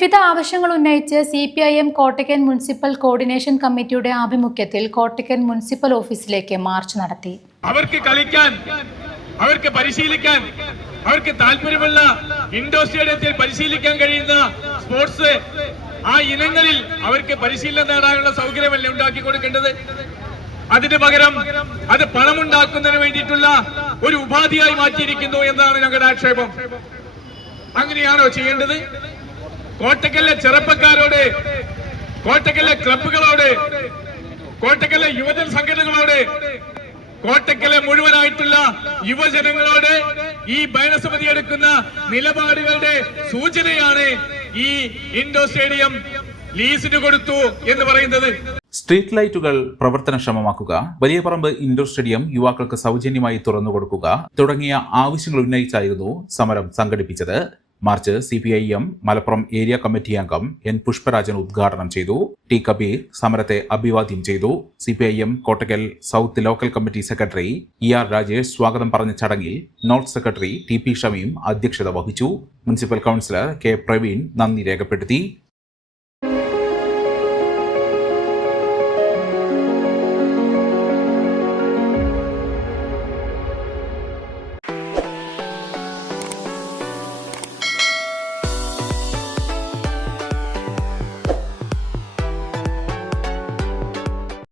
വിവിധ ആവശ്യങ്ങൾ ഉന്നയിച്ച് CPIM കോട്ടയ്ക്കൽ മുനിസിപ്പൽ കോർഡിനേഷൻ കമ്മിറ്റിയുടെ ആഭിമുഖ്യത്തിൽ കോട്ടയ്ക്കൽ മുനിസിപ്പൽ ഓഫീസിലേക്ക് മാർച്ച് നടത്തി. അവർക്ക് കളിക്കാൻ, അവർക്ക് പരിശീലിക്കാൻ, അവർക്ക് താല്പര്യമുള്ള ഇൻഡോർ സ്റ്റേഡിയത്തിൽ പരിശീലിക്കാൻ കഴിയുന്ന സ്പോർട്സ് ആ ഇനങ്ങളിൽ അവർക്ക് പരിശീലനം നേടാനുള്ള സൗകര്യമല്ലേ ഉണ്ടാക്കി കൊടുക്കേണ്ടത്? അതിന് പകരം അത് പണമുണ്ടാക്കുന്നതിന് വേണ്ടിയിട്ടുള്ള ഒരു ഉപാധിയായി മാറ്റിയിരിക്കുന്നു എന്നതാണ് ഞങ്ങളുടെ ആക്ഷേപം. അങ്ങനെയാണോ ചെയ്യേണ്ടത്? കോട്ടക്കലിലെ ചെറുപ്പക്കാരോട്, കോട്ടക്കലിലെ ക്ലബ്ബുകളോട്, കോട്ടക്കലിലെ യുവജന സംഘടനകളോട്, കോട്ടക്കലെ മുഴുവനായിട്ടുള്ള യുവജനങ്ങളോട് ഈ ഭരണസമിതി എടുക്കുന്ന നിലപാടുകളുടെ സൂചനയാണ് ഈ ഇൻഡോർ സ്റ്റേഡിയം ലീസിന് കൊടുത്തു എന്ന് പറയുന്നത്. സ്ട്രീറ്റ് ലൈറ്റുകൾ പ്രവർത്തനക്ഷമമാക്കുക, വലിയപറമ്പ് ഇൻഡോർ സ്റ്റേഡിയം യുവാക്കൾക്ക് സൗജന്യമായി തുറന്നു കൊടുക്കുക തുടങ്ങിയ ആവശ്യങ്ങൾ ഉന്നയിച്ചായിരുന്നു സമരം സംഘടിപ്പിച്ചത്. March CPIM Malappuram area committee അംഗം N. പുഷ്പരാജൻ ഉദ്ഘാടനം ചെയ്തു. T. കബീർ സമരത്തെ അഭിവാദ്യം ചെയ്തു. CPIM Kottakkal south local committee secretary ER Rajesh സ്വാഗതം പറഞ്ഞ ചടങ്ങിൽ നോർത്ത് സെക്രട്ടറി TP ഷമീം അധ്യക്ഷത വഹിച്ചു. Municipal councillor K. പ്രവീൺ നന്ദി രേഖപ്പെടുത്തി.